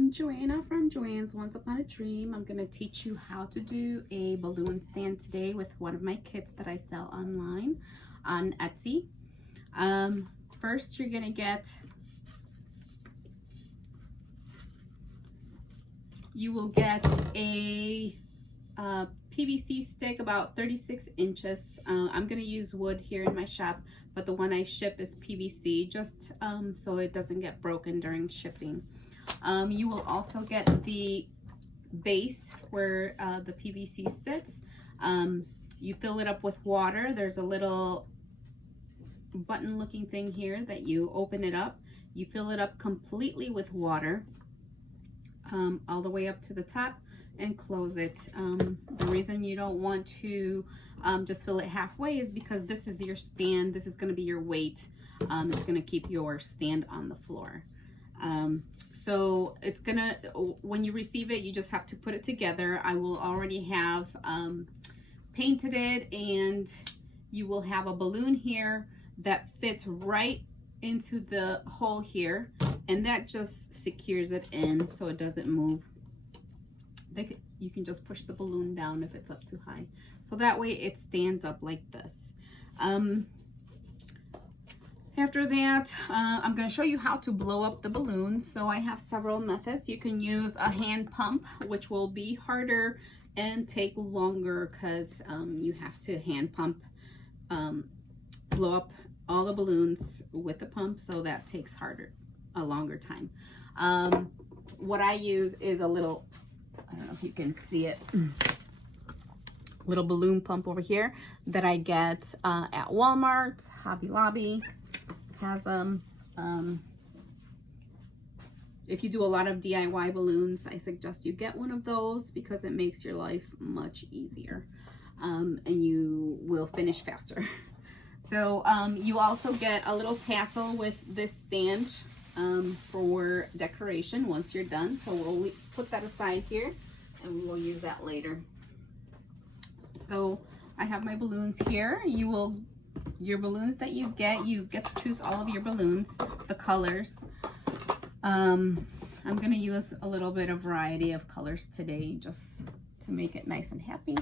I'm Joanna from Joanne's Once Upon a Dream. I'm going to teach you how to do a balloon stand today with one of my kits that I sell online on Etsy. First, you're going to get, you will get a PVC stick about 36 inches. I'm going to use wood here in my shop, but the one I ship is PVC, just so it doesn't get broken during shipping. You will also get the base where the PVC sits. You fill it up with water. There's a little button looking thing here that you open it up. You fill it up completely with water, all the way up to the top, and close it. The reason you don't want to just fill it halfway is because this is your stand. This is going to be your weight. It's going to keep your stand on the floor. So it's gonna, when you receive it, you just have to put it together. I will already have painted it, and you will have a balloon here that fits right into the hole here, and that just secures it in so it doesn't move. You can just push the balloon down if it's up too high, so that way it stands up like this. After that, I'm going to show you how to blow up the balloons. So I have several methods. You can use a hand pump, which will be harder and take longer because you have to hand pump, blow up all the balloons with the pump, so that takes a longer time. What I use is a little, I don't know if you can see it, little balloon pump over here that I get at Walmart, Hobby Lobby has them. If you do a lot of DIY balloons, I suggest you get one of those because it makes your life much easier, and you will finish faster. So you also get a little tassel with this stand for decoration once you're done. So we'll put that aside here and we'll use that later. So I have my balloons here. Your balloons that you get to choose all of your balloons, the colors. I'm going to use a little bit of variety of colors today just to make it nice and happy.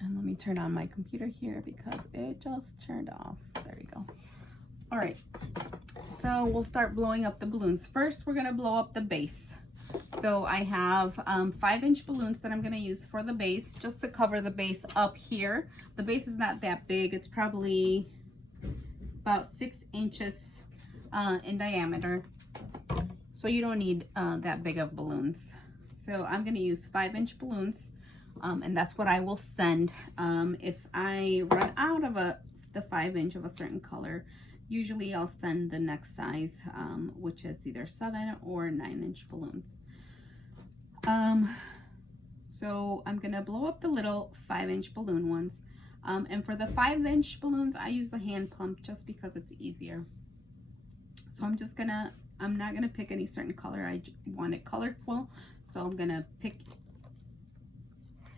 And let me turn on my computer here because it just turned off. There we go. All right, so we'll start blowing up the balloons. First, we're going to blow up the base. So I have 5-inch balloons that I'm going to use for the base, just to cover the base up here. The base is not that big. It's probably about 6 inches in diameter. So you don't need that big of balloons. So I'm going to use 5-inch balloons, and that's what I will send. If I run out of the 5-inch of a certain color, usually I'll send the next size, which is either 7 or 9-inch balloons. So I'm gonna blow up the little 5-inch balloon ones. And for the 5-inch balloons, I use the hand pump just because it's easier. So I'm not gonna pick any certain color. I want it colorful, so I'm gonna pick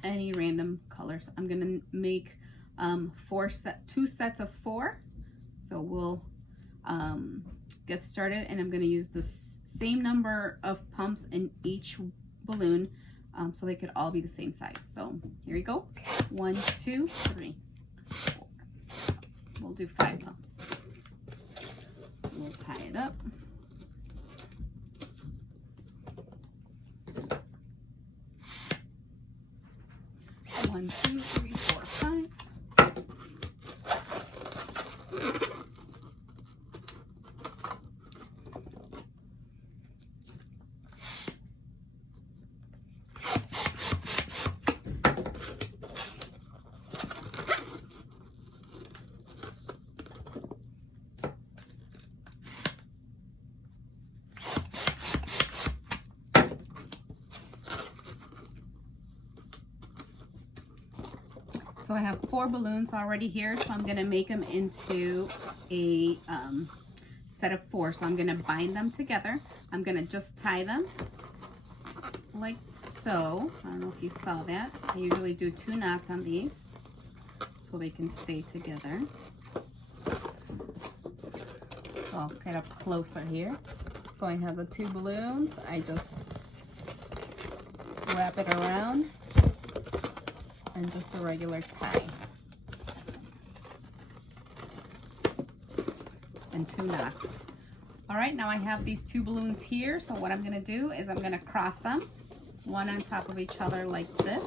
any random colors. I'm gonna make 2 sets of 4. So we'll get started, and I'm going to use the same number of pumps in each balloon so they could all be the same size. So here we go. 1, 2, 3, 4. We'll do 5 pumps. We'll tie it up. One, 2, 3, 4, 5. So I have 4 balloons already here, so I'm going to make them into a set of 4. So I'm going to bind them together. I'm going to just tie them like so. I don't know if you saw that. I usually do 2 knots on these so they can stay together. So I'll get up closer here. So So I have the 2 balloons. I just wrap it around and just a regular tie. And 2 knots. All right, now I have these 2 balloons here. So what I'm gonna do is I'm gonna cross them, one on top of each other like this.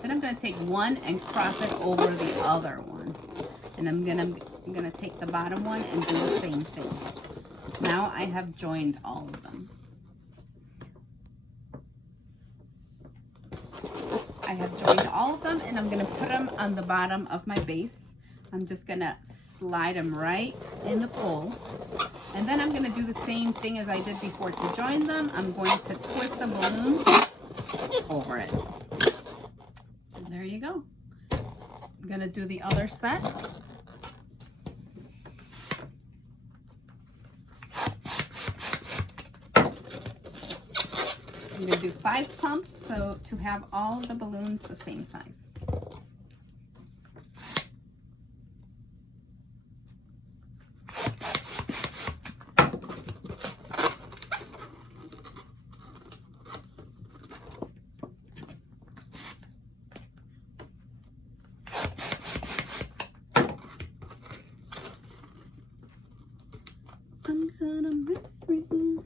Then I'm gonna take one and cross it over the other one. And I'm gonna take the bottom one and do the same thing. Now I have joined all of them. I have joined all of them, and I'm gonna put them on the bottom of my base. I'm just gonna slide them right in the pole. And then I'm gonna do the same thing as I did before to join them. I'm going to twist the balloon over it. And there you go. I'm gonna do the other set. I'm gonna do 5 pumps, so to have all of the balloons the same size. I'm gonna marry you.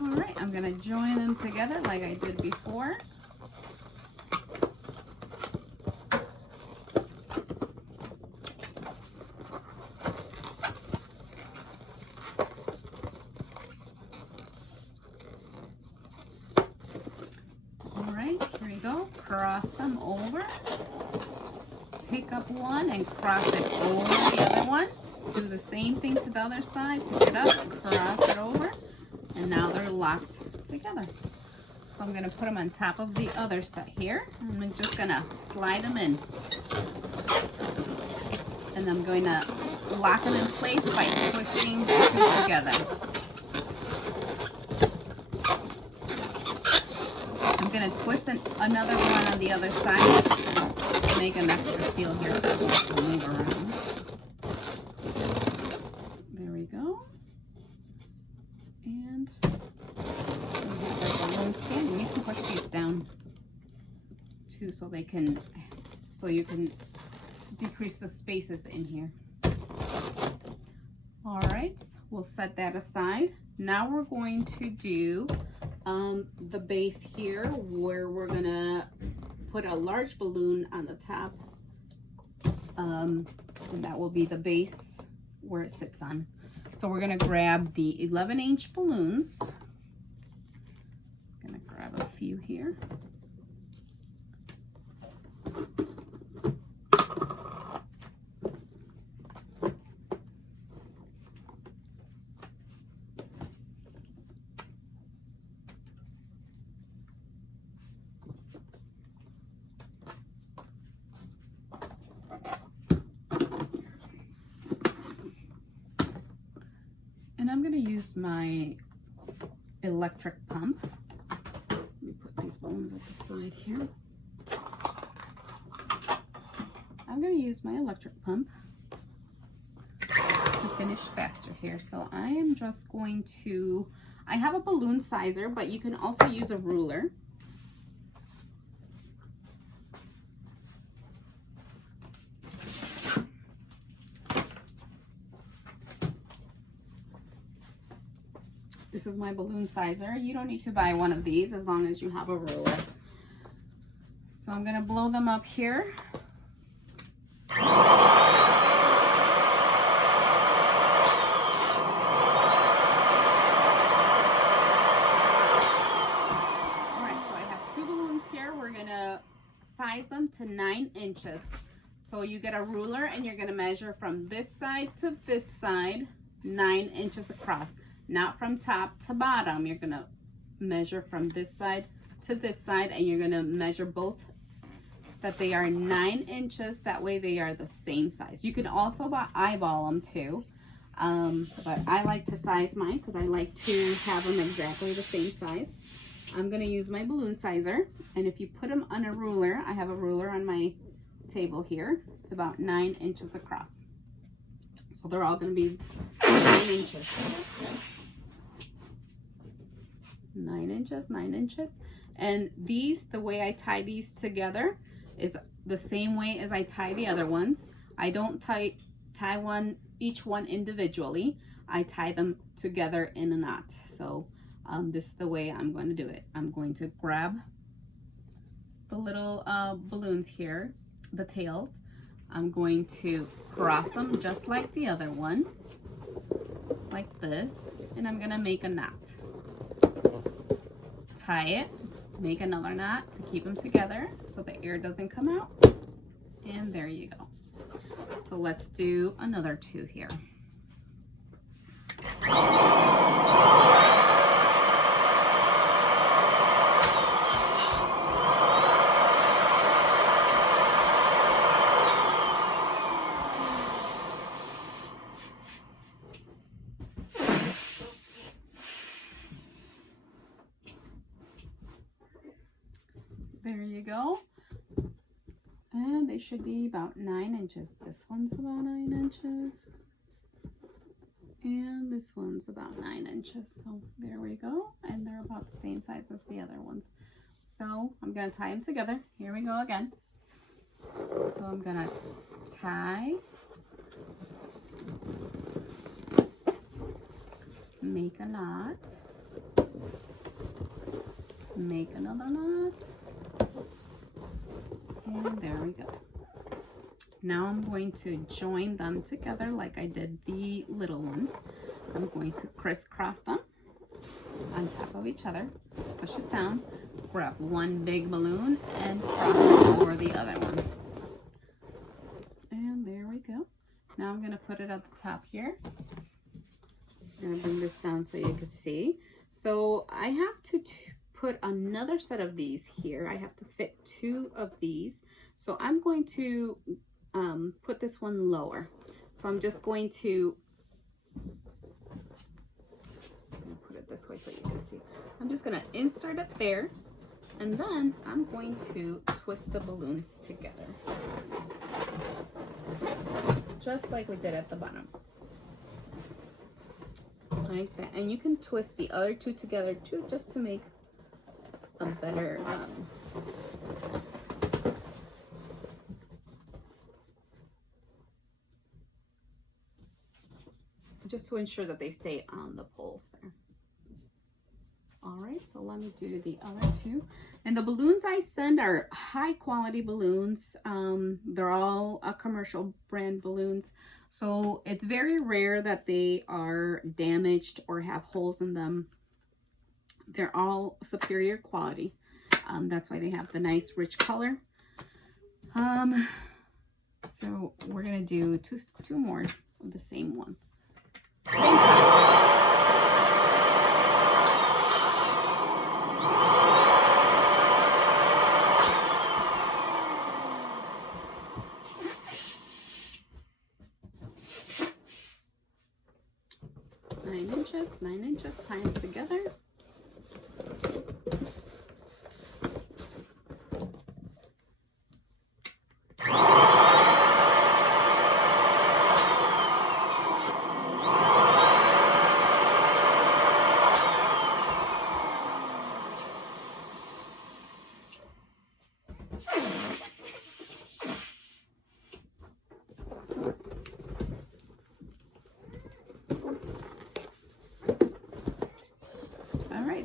All right, I'm gonna join them together like I did before. Here we go. Cross them over. Pick up one and cross it over the other one. Do the same thing to the other side. Pick it up, cross it over, and now they're locked together. So I'm going to put them on top of the other set here. I'm just going to slide them in. And I'm going to lock them in place by twisting the 2 together. I'm going to twist another one on the other side. Make an extra seal here to move around. There we go. And we have our balloon stand. You can push these down too, so you can decrease the spaces in here. All right, we'll set that aside. Now we're going to do the base here, where we're gonna put a large balloon on the top, and that will be the base where it sits on. So we're gonna grab the 11-inch balloons. I'm gonna grab a few here. And I'm going to use my electric pump. Let me put these balloons at the side here. I'm going to use my electric pump to finish faster here. So I am just going to, I have a balloon sizer, but you can also use a ruler. This is my balloon sizer. You don't need to buy one of these as long as you have a ruler. So I'm gonna blow them up here. All right, so I have 2 balloons here. We're gonna size them to 9 inches. So you get a ruler and you're gonna measure from this side to this side, 9 inches across. Not from top to bottom. You're gonna measure from this side to this side, and you're gonna measure both that they are 9 inches. That way they are the same size. You can also eyeball them too, but I like to size mine because I like to have them exactly the same size. I'm gonna use my balloon sizer, and if you put them on a ruler, I have a ruler on my table here. It's about 9 inches across. So they're all gonna be 9 inches. 9 inches, 9 inches. And these, the way I tie these together is the same way as I tie the other ones. I don't tie each one individually. I tie them together in a knot. So this is the way I'm going to do it. I'm going to grab the little balloons here, the tails. I'm going to cross them just like the other one, like this, and I'm gonna make a knot. Tie it, make another knot to keep them together so the air doesn't come out, and there you go. So let's do another 2 here. There you go. And they should be about 9 inches. This one's about 9 inches. And this one's about 9 inches. So there we go. And they're about the same size as the other ones. So I'm going to tie them together. Here we go again. So I'm going to tie, make a knot, make another knot, and there we go. Now I'm going to join them together like I did the little ones. I'm going to crisscross them on top of each other, push it down, grab one big balloon and cross it over the other one. And there we go. Now I'm going to put it at the top here. I'm going to bring this down so you can see. So I have to put another set of these here. I have to fit 2 of these. So I'm going to put this one lower. So I'm just going to put it this way so you can see. I'm just going to insert it there, and then I'm going to twist the balloons together. Just like we did at the bottom. Like that. And you can twist the other 2 together too, just to make a better just to ensure that they stay on the poles there. All right, so let me do the other 2. And the balloons I send are high quality balloons. They're all commercial brand balloons. So it's very rare that they are damaged or have holes in them. They're all superior quality. That's why they have the nice rich color. So we're gonna do two more of the same ones. 9 inches, tie them together.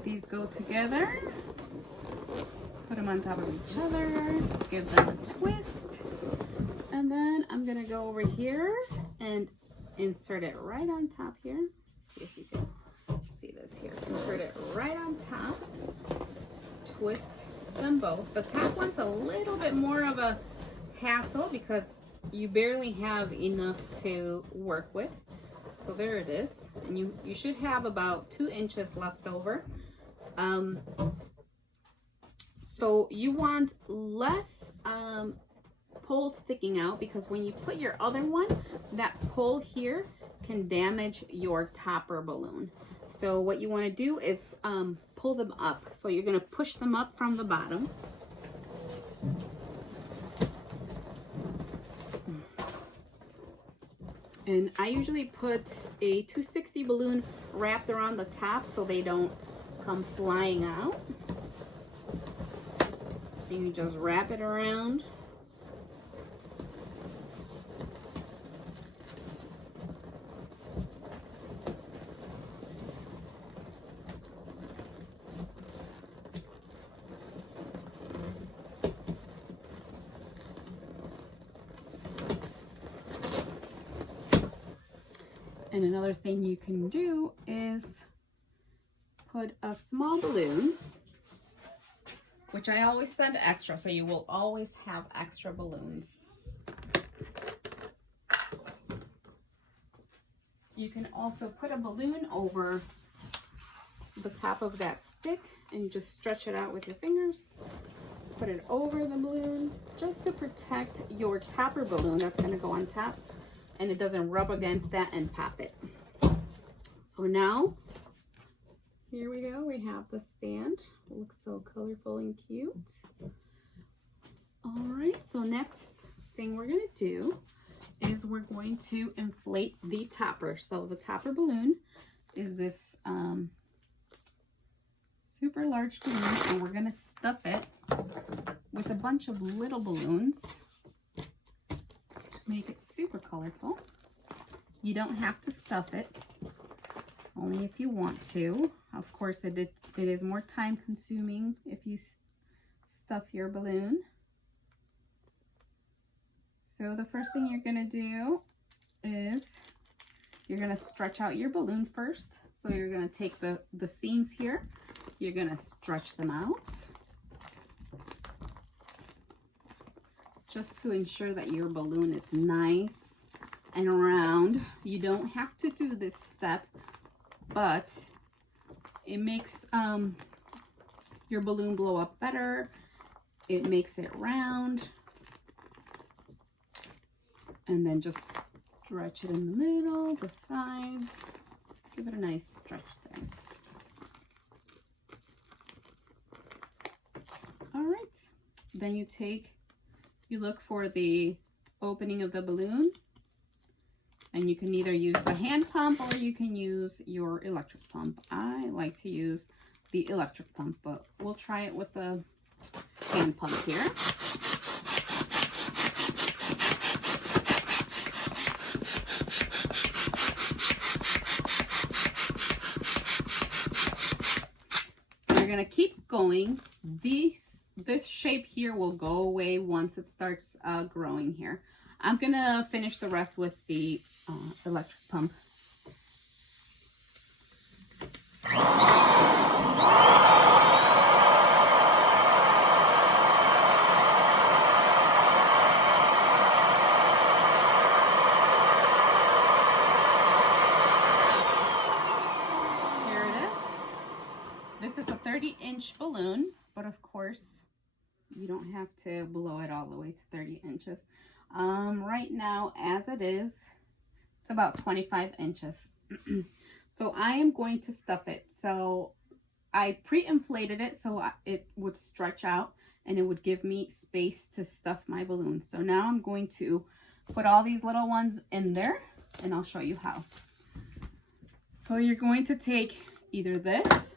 These go together, put them on top of each other, give them a twist, and then I'm gonna go over here and insert it right on top here. See if you can see this here. Insert it right on top, twist them both. The top one's a little bit more of a hassle because you barely have enough to work with. So there it is, and you should have about 2 inches left over. So you want less pole sticking out, because when you put your other one, that pole here can damage your topper balloon. So what you want to do is pull pull them up. So you're gonna push them up from the bottom. And I usually put a 260 balloon wrapped around the top so they don't come flying out. And you just wrap it around. And another thing you can do is put a small balloon, which I always send extra, so you will always have extra balloons. You can also put a balloon over the top of that stick and you just stretch it out with your fingers. Put it over the balloon just to protect your topper balloon that's going to go on top, and it doesn't rub against that and pop it. So now, here we go. We have the stand. It looks so colorful and cute. All right, so next thing we're gonna do is we're going to inflate the topper. So the topper balloon is this super large balloon, and we're gonna stuff it with a bunch of little balloons to make it super colorful. You don't have to stuff it, only if you want to. Of course, it is more time consuming if you stuff your balloon. So the first thing you're gonna do is you're gonna stretch out your balloon first. So you're gonna take the seams here, you're gonna stretch them out just to ensure that your balloon is nice and round. You don't have to do this step, but it makes your balloon blow up better. It makes it round. And then just stretch it in the middle, the sides. Give it a nice stretch there. All right. Then you look for the opening of the balloon, and you can either use the hand pump or you can use your electric pump. I like to use the electric pump, but we'll try it with the hand pump here. So you're gonna keep going. This shape here will go away once it starts growing here. I'm gonna finish the rest with the electric pump. Here it is. This is a 30-inch balloon, but of course you don't have to blow it all the way to 30 inches. Right now, as it is, it's about 25 inches. So I am going to stuff it. So I pre-inflated it so it would stretch out and it would give me space to stuff my balloons. So now I'm going to put all these little ones in there, and I'll show you how. So you're going to take either this,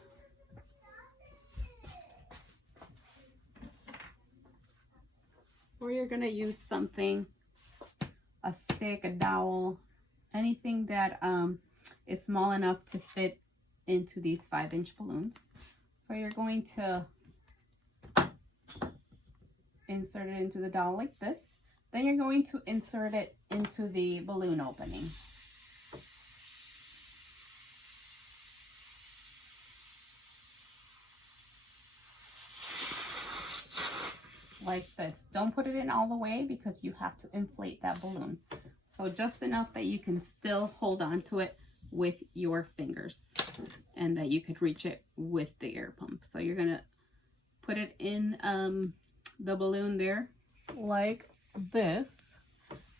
or you're gonna use something, a stick, a dowel, anything that is small enough to fit into these 5-inch balloons. So you're going to insert it into the dowel like this. Then you're going to insert it into the balloon opening. Like this. Don't put it in all the way because you have to inflate that balloon. So just enough that you can still hold on to it with your fingers and that you could reach it with the air pump. So you're gonna put it in the balloon there like this.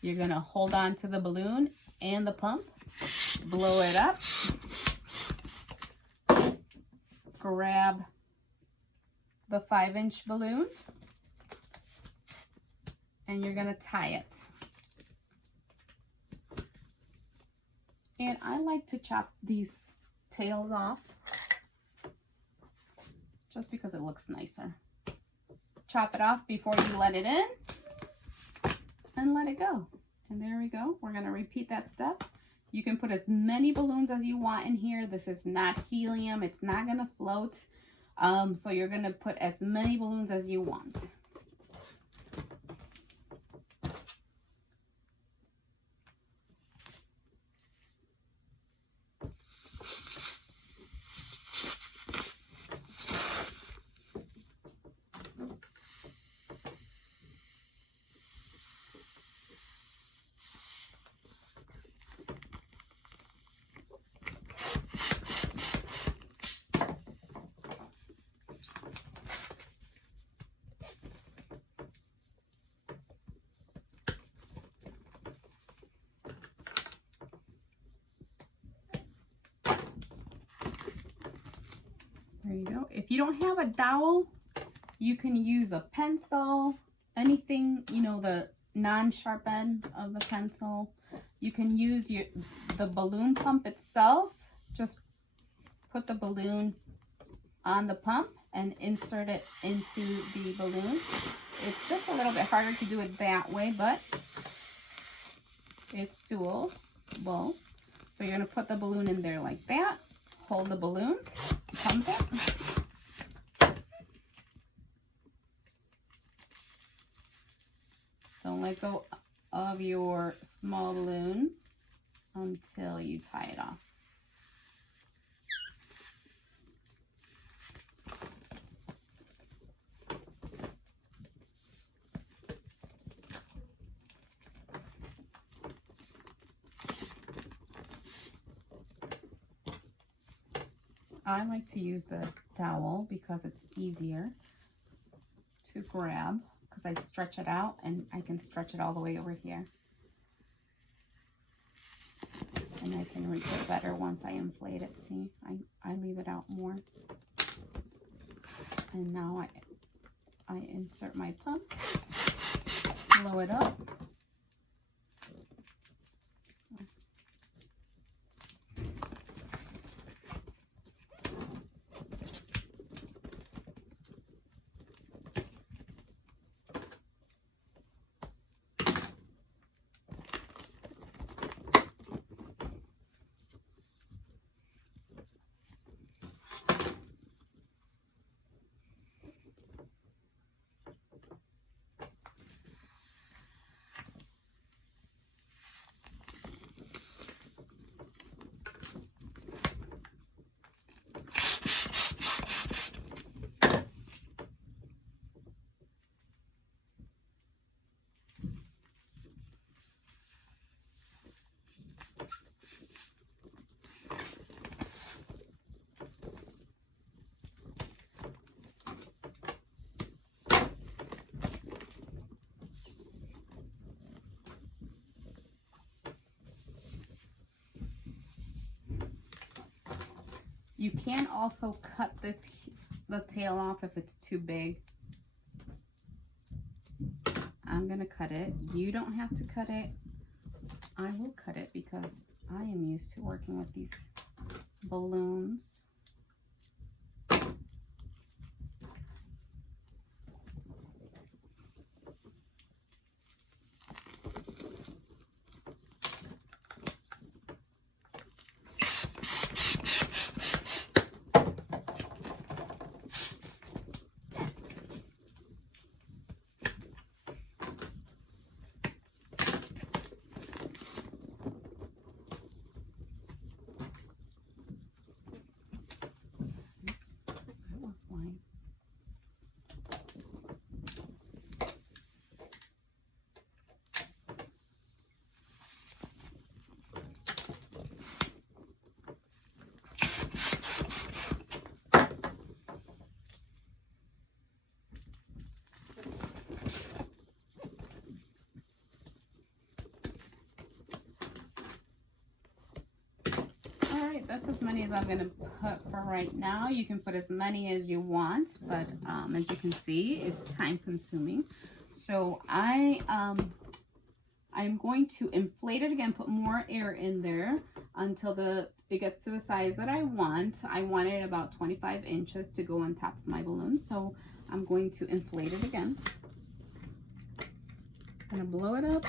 You're gonna hold on to the balloon and the pump, blow it up, grab the 5-inch balloon and you're gonna tie it. And I like to chop these tails off just because it looks nicer. Chop it off before you let it in and let it go. And there we go. We're gonna repeat that step. You can put as many balloons as you want in here. This is not helium. It's not gonna float. So you're gonna put as many balloons as you want. There you go. If you don't have a dowel, you can use a pencil, anything, you know, the non-sharp end of the pencil. You can use the balloon pump itself. Just put the balloon on the pump and insert it into the balloon. It's just a little bit harder to do it that way, but it's doable. So you're going to put the balloon in there like that. Hold the balloon, pump it. Don't let go of your small balloon until you tie it off. I like to use the dowel because it's easier to grab, because I stretch it out and I can stretch it all the way over here. And I can reach it better once I inflate it. See, I leave it out more. And now I insert my pump, blow it up. You can also cut the tail off if it's too big. I'm gonna cut it. You don't have to cut it. I will cut it because I am used to working with these balloons. that's as many as I'm gonna put for right now. You can put as many as you want, but as you can see, it's time consuming. So I'm going to inflate it again, put more air in there until it gets to the size that I want. I want it about 25 inches to go on top of my balloon. So I'm going to inflate it again. I'm gonna blow it up.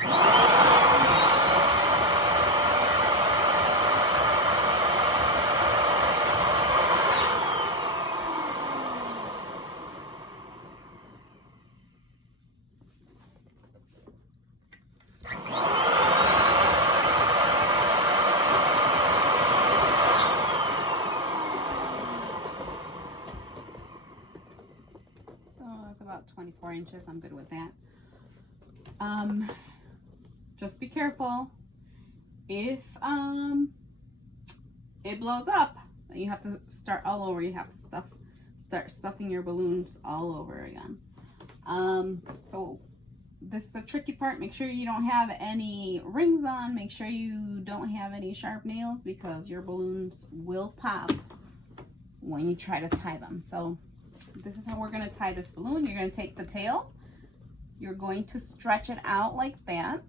About 24 inches. I'm good with that. Just be careful. If it blows up, then you have to start all over. You have to start stuffing your balloons all over again. So this is a tricky part. Make sure you don't have any rings on. Make sure you don't have any sharp nails, because your balloons will pop when you try to tie them. So this is how we're going to tie this balloon. You're going to take the tail, you're going to stretch it out like that,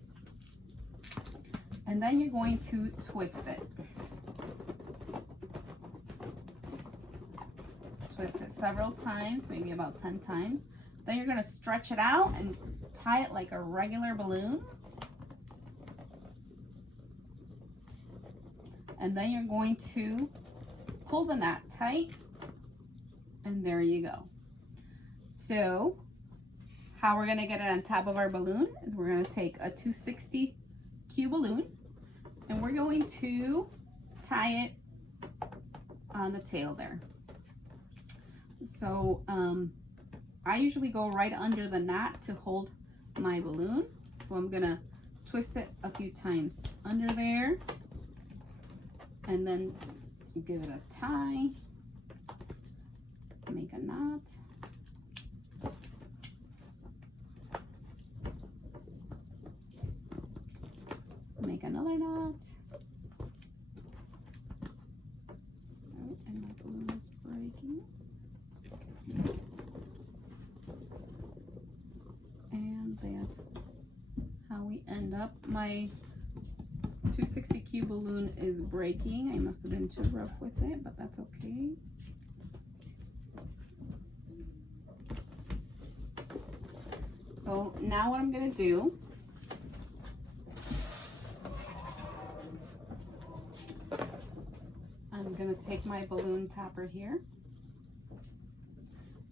and then you're going to twist it. Twist it several times, maybe about 10 times. Then you're going to stretch it out and tie it like a regular balloon. And then you're going to pull the knot tight. And there you go. So how we're gonna get it on top of our balloon is we're gonna take a 260 Q balloon and we're going to tie it on the tail there. So I usually go right under the knot to hold my balloon. So I'm gonna twist it a few times under there and then give it a tie. Make a knot. Make another knot. Oh, and my balloon is breaking. And that's how we end up. My 260Q balloon is breaking. I must have been too rough with it, but that's okay. So now what I'm going to do, I'm going to take my balloon topper here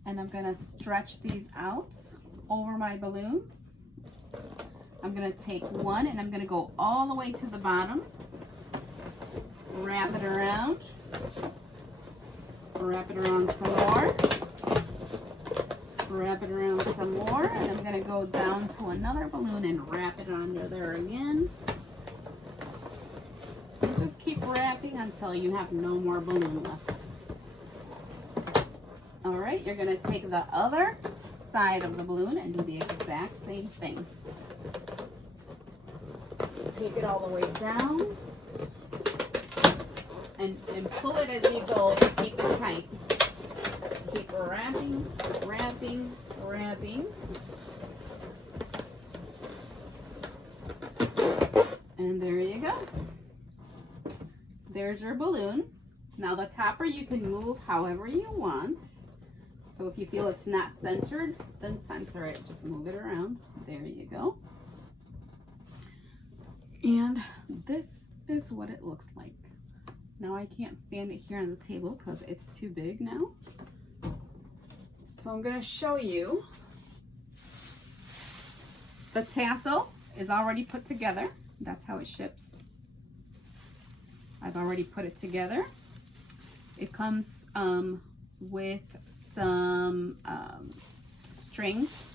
and I'm going to stretch these out over my balloons. I'm going to take one and I'm going to go all the way to the bottom, wrap it around some more. Wrap it around some more, and I'm going to go down to another balloon and wrap it under there again. And just keep wrapping until you have no more balloon left. All right, you're going to take the other side of the balloon and do the exact same thing. Take it all the way down and pull it as you go to keep it tight. Keep wrapping, wrapping, wrapping. And there you go. There's your balloon. Now the topper you can move however you want. So if you feel it's not centered, then center it. Just move it around. There you go. And this is what it looks like. Now I can't stand it here on the table because it's too big now. So I'm going to show you. The tassel is already put together. That's how it ships. I've already put it together. It comes with some strings.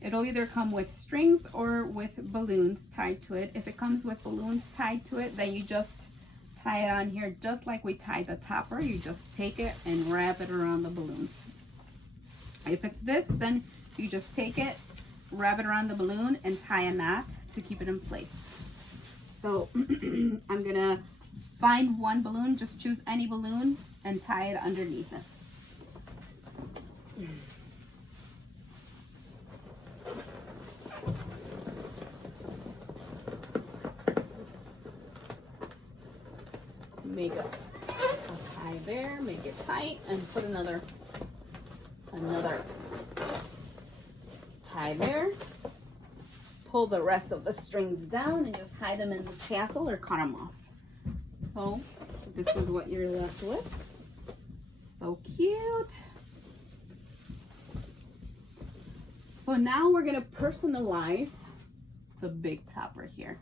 It'll either come with strings or with balloons tied to it. If it comes with balloons tied to it, then you just tie it on here just like we tied the topper. You just take it and wrap it around the balloons. If it's this, then you just take it, wrap it around the balloon, and tie a knot to keep it in place. So I'm gonna find one balloon, just choose any balloon and tie it underneath it. Make a tie there, make it tight, and put another tie there. Pull the rest of the strings down and just hide them in the tassel or cut them off. So this is what you're left with. So cute. So now we're gonna personalize the big topper here.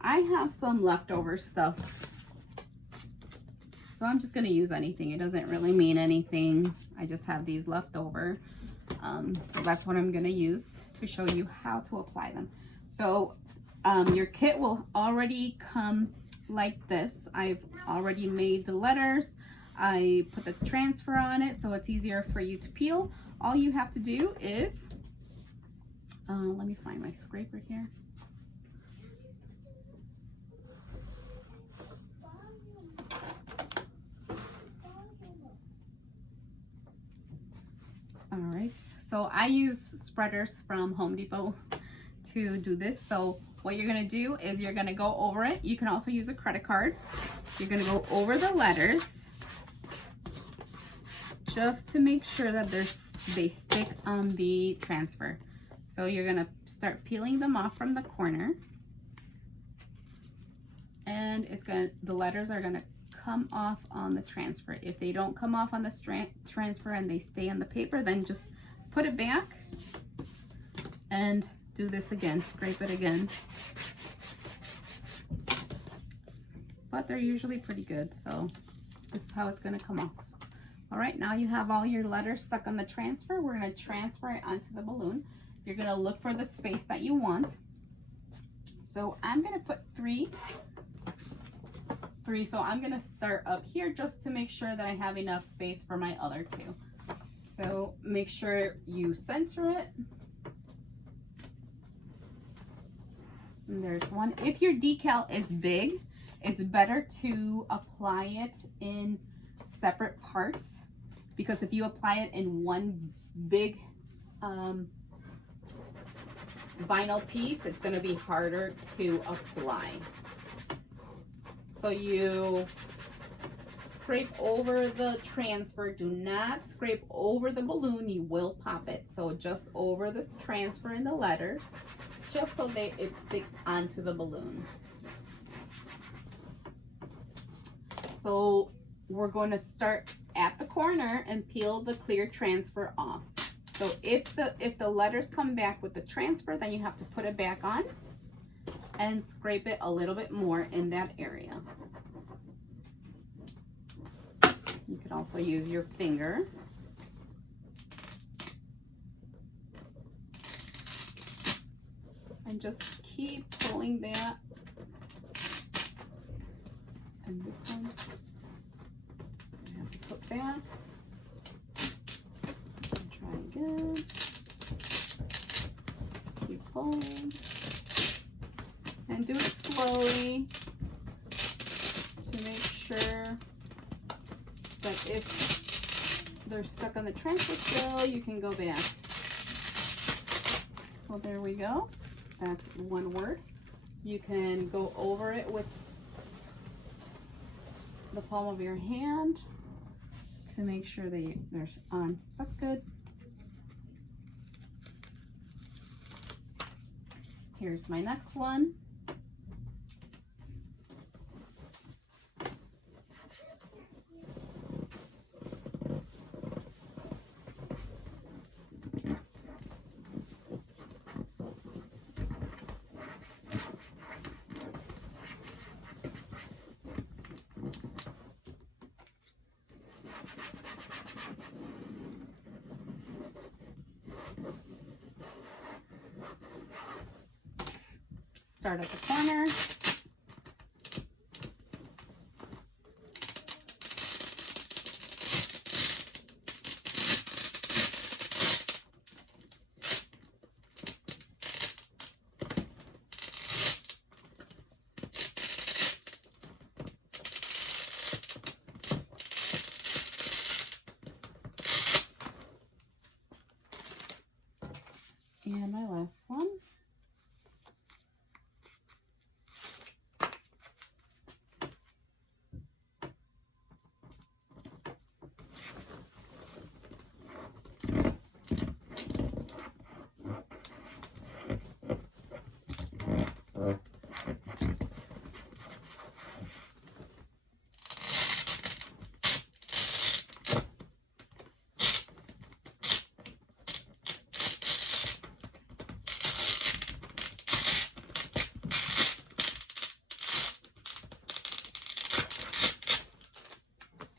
I have some leftover stuff, so I'm just gonna use anything. It doesn't really mean anything. I just have these left over. So that's what I'm gonna use to show you how to apply them. So your kit will already come like this. I've already made the letters. I put the transfer on it so it's easier for you to peel. All you have to do is, let me find my scraper here. All right, so I use spreaders from Home Depot to do this. So what you're gonna do is you're gonna go over it. You can also use a credit card. You're gonna go over the letters just to make sure that they stick on the transfer. So you're gonna start peeling them off from the corner, and the letters are gonna come off on the transfer. If they don't come off on the transfer and they stay on the paper, then just put it back and do this again, scrape it again. But they're usually pretty good, so this is how it's gonna come off. All right, now you have all your letters stuck on the transfer. We're gonna transfer it onto the balloon. You're gonna look for the space that you want. So I'm gonna put three. So I'm gonna start up here just to make sure that I have enough space for my other two. So make sure you center it. And there's one. If your decal is big, it's better to apply it in separate parts, because if you apply it in one big vinyl piece, it's going to be harder to apply. So you scrape over the transfer. Do not scrape over the balloon. You will pop it. So just over the transfer and the letters, just so that it sticks onto the balloon. So we're going to start at the corner and peel the clear transfer off. So if the letters come back with the transfer, then you have to put it back on and scrape it a little bit more in that area. You can also use your finger. And just keep pulling that. And this one, I have to put back. And try again. Keep pulling. And do it slowly to make sure that if they're stuck on the transfer still, you can go back. So there we go. That's one word. You can go over it with the palm of your hand to make sure they're stuck good. Here's my next one. Start at the corner. And my last one.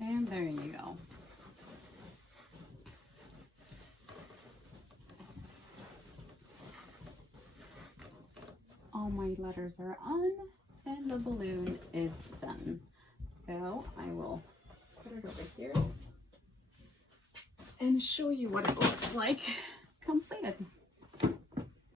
And there you go. All my letters are on and the balloon is done. So I will put it over here and show you what it looks like.